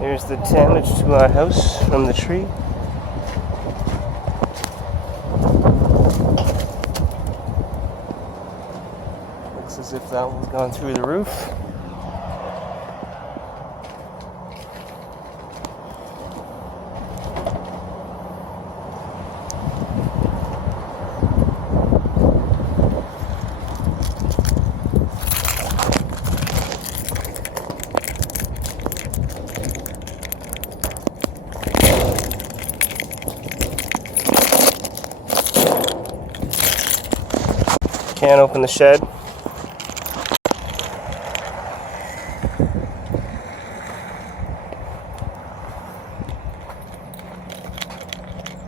Here's the damage to our house from the tree. Looks as if that one's gone through the roof. Can't open the shed.